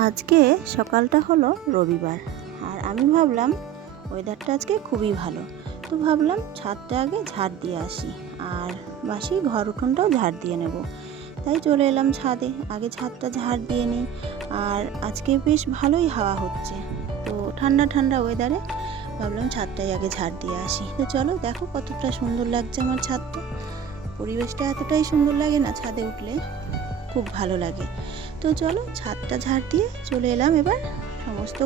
আজকে সকালটা হলো রবিবার, আর আমি ভাবলাম ওয়েদারটা আজকে খুবই ভালো। তো ভাবলাম ছাদটা আগে ঝাড় দিয়ে আসি, আর বাসি ঘর উঠোনটাও ঝাড় দিয়ে নেব। তাই চলে এলাম ছাদে, আগে ছাদটা ঝাড় দিয়ে নিই। আর আজকে বেশ ভালোই হাওয়া হচ্ছে, তো ঠান্ডা ঠান্ডা ওয়েদারে ভাবলাম ছাদটাই আগে ঝাড় দিয়ে আসি। তো চলো দেখো কতটা সুন্দর লাগছে আমার ছাদটা। পরিবেশটা এতটাই সুন্দর লাগে না, ছাদে উঠলে খুব ভালো লাগে। তো চলো ছাদটা ঝাড় দিয়ে চলে এলাম। এবার সমস্ত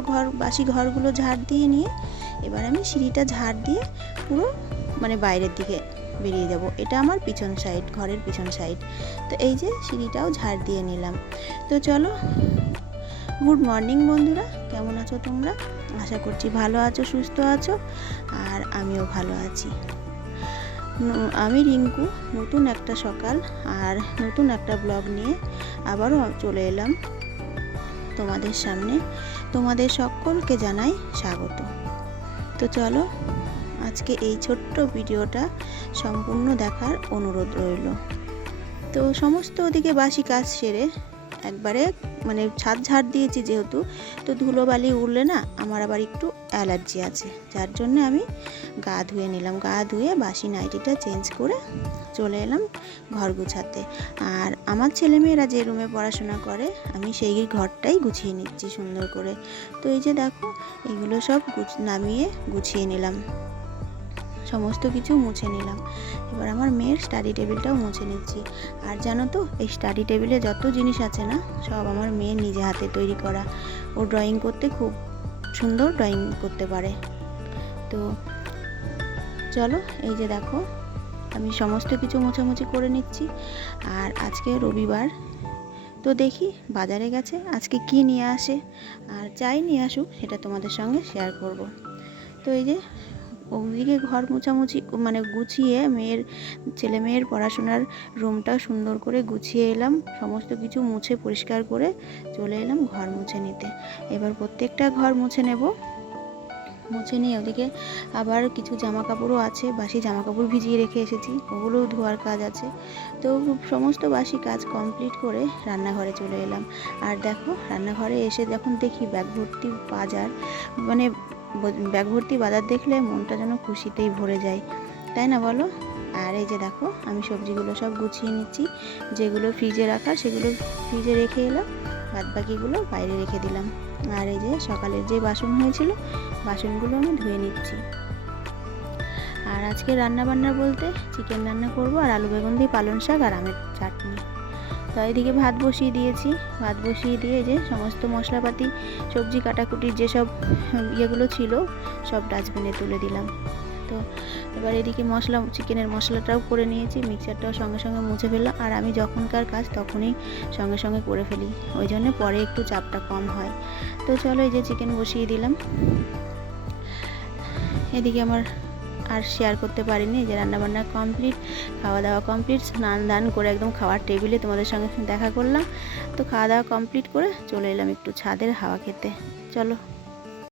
বাসি ঘরগুলো ঝাড় দিয়ে নিয়ে এবার আমি সিঁড়িটা ঝাড় দিয়ে পুরো বাইরের দিকে বেরিয়ে যাব। এটা আমার পিছন সাইড, ঘরের পিছন সাইড। তো এই যে সিঁড়িটাও ঝাড় দিয়ে নিলাম। তো চলো, গুড মর্নিং বন্ধুরা, কেমন আছো তোমরা? আশা করছি ভালো আছো, সুস্থ আছো, আর আমিও ভালো আছি। আমি রিঙ্কু, নতুন একটা সকাল আর নতুন একটা ব্লগ নিয়ে আবারও চলে এলাম তোমাদের সামনে। তোমাদের সকলকে জানাই স্বাগত। তো চলো আজকে এই ছোট্ট ভিডিওটা সম্পূর্ণ দেখার অনুরোধ রইল। তো সমস্ত ওদিকে বাসি কাজ সেরে একবারে ছাদ ঝাড় দিয়েছি যেহেতু, তো ধুলোবালি উড়লে না আমার আবার একটু অ্যালার্জি আছে, যার জন্য আমি গা ধুয়ে নিলাম। গা ধুয়ে বাসি নাইটিটা চেঞ্জ করে চলে এলাম ঘর গুছাতে। আর আমার ছেলেমেয়েরা যে রুমে পড়াশোনা করে আমি সেই ঘরটাই গুছিয়ে নিচ্ছি সুন্দর করে। তো এই যে দেখো এগুলো সব নামিয়ে গুছিয়ে নিলাম, সমস্ত কিছু মুছে নিলাম। এবার আমার মেয়ের স্টাডি টেবিলটাও মুছে নিচ্ছি। আর জানো তো, এই স্টাডি টেবিলে যত জিনিস আছে না, সব আমার মেয়ের নিজে হাতে তৈরি করা। ও ড্রয়িং করতে খুব সুন্দর ড্রয়িং করতে পারে। তো চলো এই যে দেখো আমি সমস্ত কিছু মোছামুছি করে নিচ্ছি। আর আজকে রবিবার, তো দেখি বাজারে গেছে আজকে কি নিয়ে আসে, আর যাই নিয়ে আসুক সেটা তোমাদের সঙ্গে শেয়ার করব। তো এই যে ওদিকে ঘর মোছামুছি গুছিয়ে ছেলে মেয়ের পড়াশোনার রুমটা সুন্দর করে গুছিয়ে এলাম, সমস্ত কিছু মুছে পরিষ্কার করে চলে এলাম ঘর মুছে নিতে। এবার প্রত্যেকটা ঘর মুছে নেব। মুছে নিয়ে ওদিকে আবার কিছু জামা কাপড়ও আছে, বাসি জামা কাপড় ভিজিয়ে রেখে এসেছি, ওগুলোও ধোয়ার কাজ আছে। তো সমস্ত বাসি কাজ কমপ্লিট করে রান্নাঘরে চলে এলাম। আর দেখো রান্নাঘরে এসে যখন দেখি ব্যাগ ভর্তি বাজার, ব্যাগ ভর্তি বাজার দেখলে মনটা যেন খুশিতেই ভরে যায়, তাই না বলো? আর এই যে দেখো আমি সবজিগুলো সব গুছিয়ে নিচ্ছি, যেগুলো ফ্রিজে রাখা সেগুলো ফ্রিজে রেখে এলাম, বাদ বাকিগুলো বাইরে রেখে দিলাম। আর এই যে সকালের যে বাসন হয়েছিল বাসনগুলো আমি ধুয়ে নিচ্ছি। আর আজকে রান্না বান্না বলতে চিকেন রান্না করব, আর আলু বেগুন দিয়ে পালং শাক আর আমের চাটনি। তো এদিকে ভাত বসিয়ে দিয়েছি, ভাত বসিয়ে দিয়ে যে সমস্ত মশলাপাতি সবজি কাটাকুটির যেসব ইয়েগুলো ছিল সব ডাস্টবিনে তুলে দিলাম। তো এবার এদিকে চিকেনের মশলাটাও করে নিয়েছি, মিক্সারটাও সঙ্গে সঙ্গে মুছে ফেললাম। আর আমি যখনকার কাজ তখনই সঙ্গে সঙ্গে করে ফেলি, ওই জন্য পরে একটু চাপটা কম হয়। তো চলো এই যে চিকেন বসিয়ে দিলাম। এদিকে আমার আর শেয়ার করতে পারিনি যে রান্নাবান্না কমপ্লিট, খাওয়া দাওয়া কমপ্লিট, স্নান দান করে একদম খাওয়ার টেবিলে তোমাদের সঙ্গে দেখা করলাম। তো খাওয়া দাওয়া কমপ্লিট করে চলে এলাম একটু ছাদের হাওয়া খেতে। চলো।